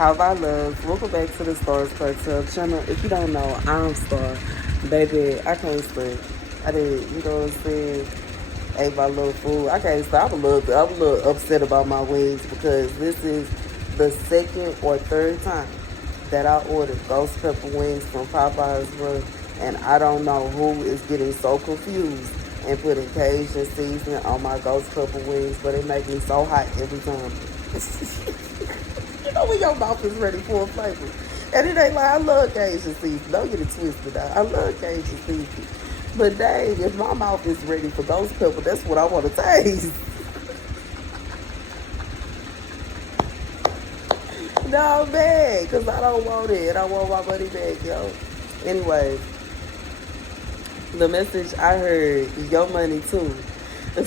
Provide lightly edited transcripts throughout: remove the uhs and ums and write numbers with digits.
How I love. Welcome back to the Starscartel channel. If you don't know, I'm Star. Baby, I can't sleep. I did, you know what I'm saying? Ate my little food. I can't stop. I'm a little upset about my wings because this is the second or third time that I ordered ghost pepper wings from Popeyes, bro. And I don't know who is getting so confused and putting Cajun seasoning on my ghost pepper wings, but it makes me so hot every time. You know when your mouth is ready for a flavor. And it ain't like I love Cajun seasoning. Don't get it twisted out. I love Cajun seasoning. But dang, if my mouth is ready for ghost pepper, that's what I want to taste. No, man, because I don't want it. I want my money back, yo. Anyway, the message I heard, your money too.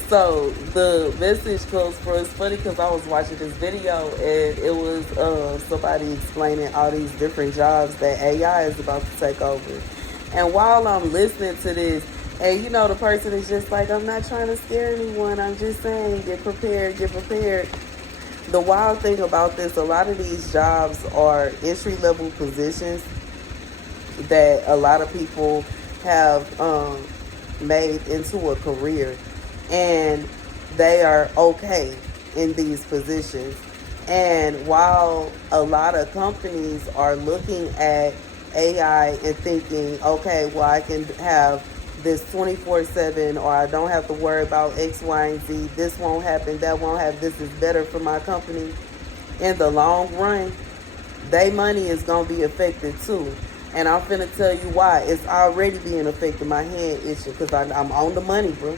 So the message comes from, it's funny because I was watching this video and it was somebody explaining all these different jobs that AI is about to take over. And while I'm listening to this, and you know, the person is just like, I'm not trying to scare anyone. I'm just saying, get prepared, get prepared. The wild thing about this, a lot of these jobs are entry-level positions that a lot of people have made into a career. And they are okay in these positions. And while a lot of companies are looking at AI and thinking, okay, well, I can have this 24/7, or I don't have to worry about X, Y, and Z. This won't happen, that won't happen. This is better for my company. In the long run, their money is going to be affected too. And I'm finna tell you why. It's already being affected. My hand itching because I'm on the money, bro.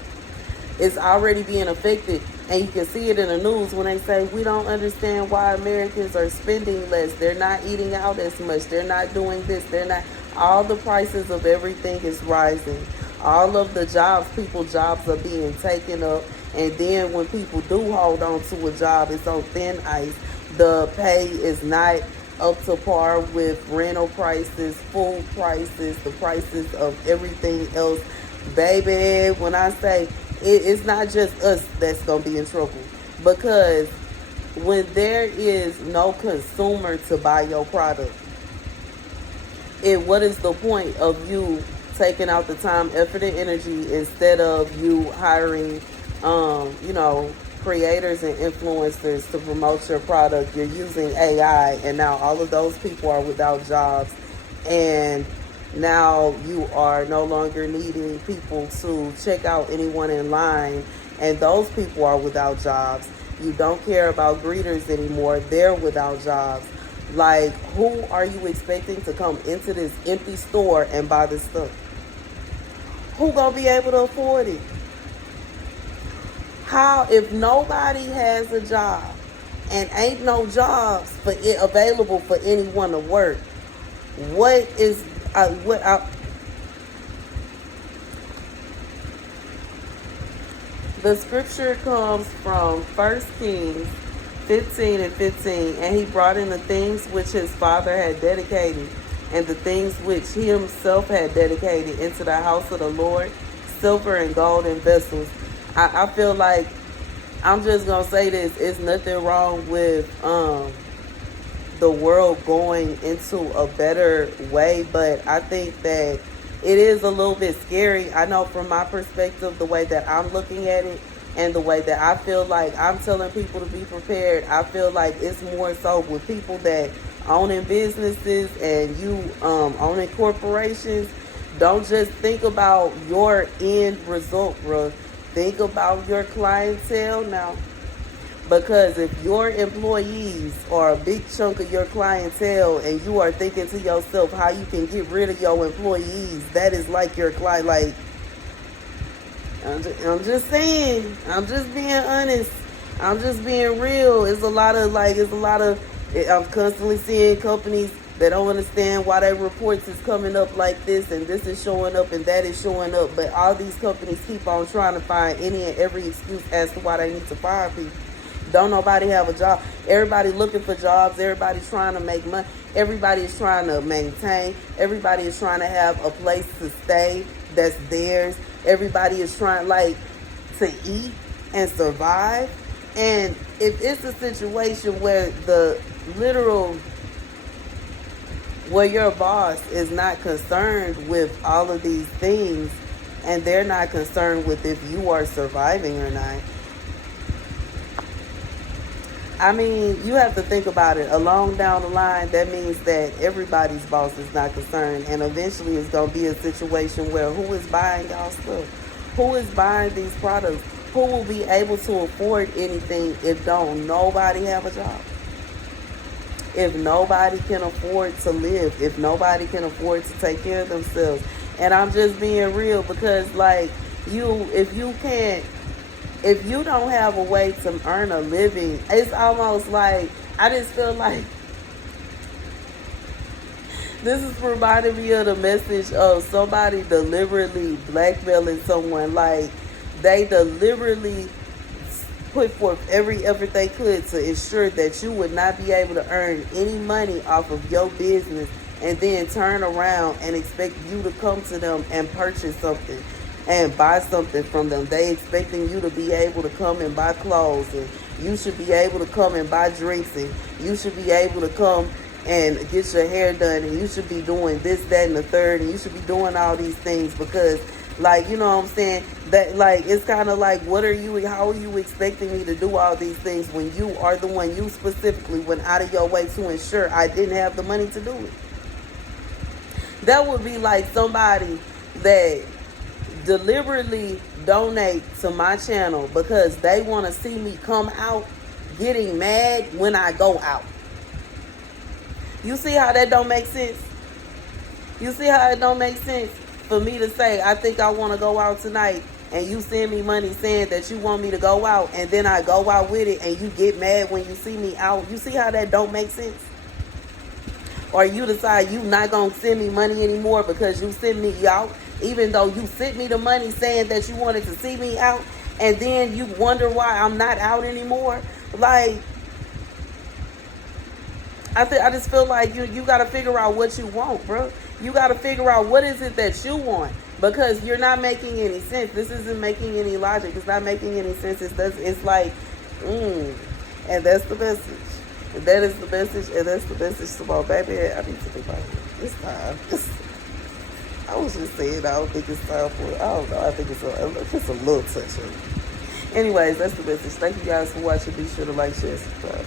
It's already being affected, and you can see it in the news when they say we don't understand why Americans are spending less. They're not eating out as much. They're not doing this. They're not. All the prices of everything is rising. All of the jobs, people's jobs are being taken up, and then when people do hold on to a job, it's on thin ice. The pay is not up to par with rental prices, food prices, the prices of everything else. Baby, when I say it's not just us that's going to be in trouble, because when there is no consumer to buy your product, what is the point of you taking out the time, effort, and energy instead of you hiring, creators and influencers to promote your product? You're using AI, and now all of those people are without jobs, and now you are no longer needing people to check out anyone in line, and those people are without jobs. You don't care about greeters anymore. They're without jobs. Like, who are you expecting to come into this empty store and buy this stuff? Who gonna be able to afford it? How, if nobody has a job and ain't no jobs for it available for anyone to work, the scripture comes from 1 Kings 15:15, and he brought in the things which his father had dedicated, and the things which he himself had dedicated into the house of the Lord, silver and gold and vessels. I feel like, I'm just gonna say this, it's nothing wrong with the world going into a better way, but I think that it is a little bit scary. I know from my perspective, the way that I'm looking at it and the way that I feel like I'm telling people to be prepared, I feel like it's more so with people that owning businesses and you owning corporations. Don't just think about your end result, bro. Think about your clientele now. Because if your employees are a big chunk of your clientele and you are thinking to yourself how you can get rid of your employees, that is like your client. Like, I'm just saying, I'm just being honest. I'm just being real. I'm constantly seeing companies that don't understand why their reports is coming up like this, and this is showing up and that is showing up. But all these companies keep on trying to find any and every excuse as to why they need to fire people. Don't nobody have a job. Everybody looking for jobs. Everybody's trying to make money. Everybody is trying to maintain. Everybody is trying to have a place to stay that's theirs. Everybody is trying, like, to eat and survive. And if it's a situation where the literal Well, your boss is not concerned with all of these things, and they're not concerned with if you are surviving or not. I mean, you have to think about it. Along down the line, that means that everybody's boss is not concerned, and eventually it's going to be a situation where who is buying y'all stuff? Who is buying these products? Who will be able to afford anything if don't nobody have a job? If nobody can afford to live, if nobody can afford to take care of themselves. And I'm just being real, because like if you don't have a way to earn a living, it's almost like, I just feel like this is reminding me of the message of somebody deliberately blackmailing someone. Like, they deliberately put forth every effort they could to ensure that you would not be able to earn any money off of your business, and then turn around and expect you to come to them and purchase something and buy something from them. They expecting you to be able to come and buy clothes, and you should be able to come and buy drinks, and you should be able to come and get your hair done, and you should be doing this, that, and the third, and you should be doing all these things because, like, you know what I'm saying? That, like, it's kind of like, how are you expecting me to do all these things when you are the one, you specifically went out of your way to ensure I didn't have the money to do it? That would be like somebody that deliberately donate to my channel because they want to see me come out getting mad when I go out. You see how that don't make sense? You see how it don't make sense for me to say, I think I want to go out tonight, and you send me money saying that you want me to go out, and then I go out with it, and you get mad when you see me out? You see how that don't make sense? Or you decide you not going to send me money anymore because you sent me out, even though you sent me the money saying that you wanted to see me out, and then you wonder why I'm not out anymore. Like, I just feel like you got to figure out what you want, bro. You got to figure out what is it that you want, because you're not making any sense. This isn't making any logic. It's not making any sense. It's like, and that's the message. That is the message, and that's the message to my baby. I need to think about it. It's time. I was just saying, I don't think it's time for it. I don't know. I think it's just a little touch of it. Anyways, that's the message. Thank you guys for watching. Be sure to like, share, subscribe.